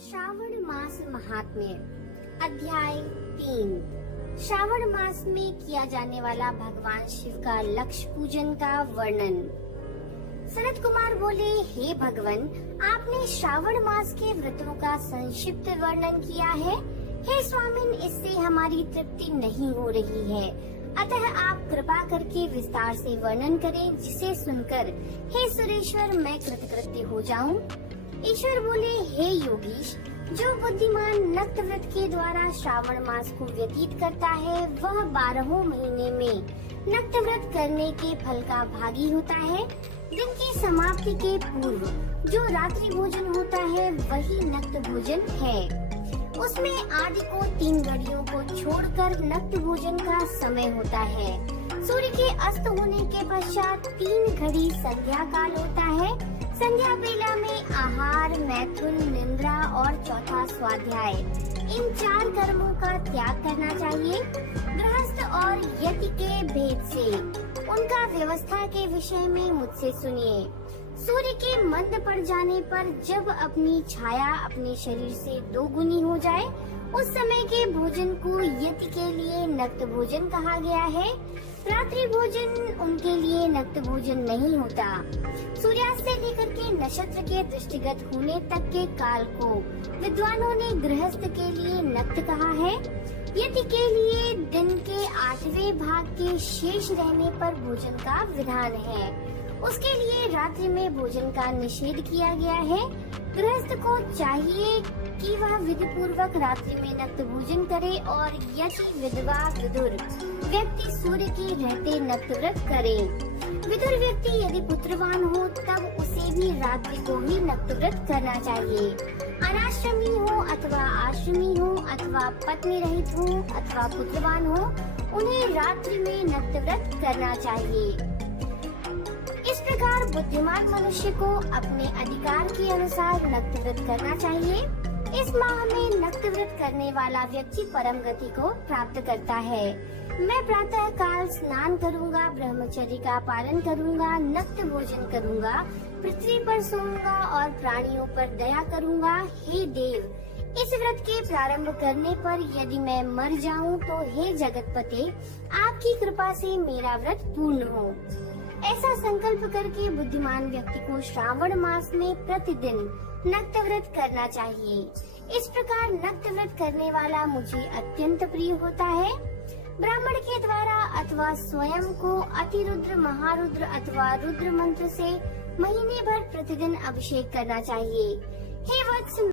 श्रावण मास महात्म्य अध्याय 3। श्रावण मास में किया जाने वाला भगवान शिव का लक्ष्य पूजन का वर्णन। सनत कुमार बोले, हे भगवान, आपने श्रावण मास के व्रतों का संक्षिप्त वर्णन किया है। हे स्वामिन, इससे हमारी तृप्ति नहीं हो रही है, अतः आप कृपा करके विस्तार से वर्णन करें, जिसे सुनकर हे सुरेश्वर मैं कृतकृत्य हो जाऊं। ईश्वर बोले, हे योगीश, जो बुद्धिमान नक्त व्रत के द्वारा श्रावण मास को व्यतीत करता है, वह 12 महीने में नक्त व्रत करने के फल का भागी होता है। दिन की समाप्ति के पूर्व जो रात्रि भोजन होता है, वही नक्त भोजन है। उसमें आदि को 3 घड़ियों को छोड़कर नक्त भोजन का समय होता है। सूर्य के अस्त होने के पश्चात 3 घड़ी संध्या काल होता है। संध्या बेला में आहार, मैथुन, निद्रा और चौथा स्वाध्याय, इन 4 कर्मों का त्याग करना चाहिए। गृहस्थ और यति के भेद से उनका व्यवस्था के विषय में मुझसे सुनिए। सूर्य के मंद पड़ जाने पर जब अपनी छाया अपने शरीर से 2 गुनी हो जाए, उस समय के भोजन को यति के लिए नक्त भोजन कहा गया है। रात्रि भोजन उनके लिए नक्त भोजन नहीं होता। सूर्यास्त से लेकर के नक्षत्र के दृष्टिगत होने तक के काल को विद्वानों ने गृहस्थ के लिए नक्त कहा है। यति के लिए दिन के 8वें भाग के शेष रहने पर भोजन का विधान है। उसके लिए रात्रि में भोजन का निषेध किया गया है। गृहस्थ को चाहिए कि वह विधि पूर्वक रात्रि में नक्त भोजन करे और यति, विधवा, विदुर व्यक्ति सूर्य के रहते नक्त व्रत करे। विदुर व्यक्ति यदि पुत्रवान हो तब उसे भी रात्रि को ही नक्त व्रत करना चाहिए। अनाश्रमी हो अथवा आश्रमी हो अथवा पत्नी रहित हो अथवा पुत्रवान हो, उन्हें रात्रि में नक्त व्रत करना चाहिए। इस प्रकार बुद्धिमान मनुष्य को अपने अधिकार के अनुसार नक्त व्रत करना चाहिए। इस माह में नक्त व्रत करने वाला व्यक्ति परम गति को प्राप्त करता है। मैं प्रातः काल स्नान करूंगा, ब्रह्मचर्य का पालन करूंगा, नक्त भोजन करूंगा, पृथ्वी पर सोऊंगा और प्राणियों पर दया करूंगा। हे देव, इस व्रत के प्रारंभ करने पर यदि मैं मर जाऊं तो हे जगतपते, आपकी कृपा से मेरा व्रत पूर्ण हो। ऐसा संकल्प करके बुद्धिमान व्यक्ति को श्रावण मास में प्रतिदिन नक्त व्रत करना चाहिए। इस प्रकार नक्त व्रत करने वाला मुझे अत्यंत प्रिय होता है। ब्राह्मण के द्वारा अथवा स्वयं को अतिरुद्र, महारुद्र अथवा रुद्र मंत्र से महीने भर प्रतिदिन अभिषेक करना चाहिए। हे वत्स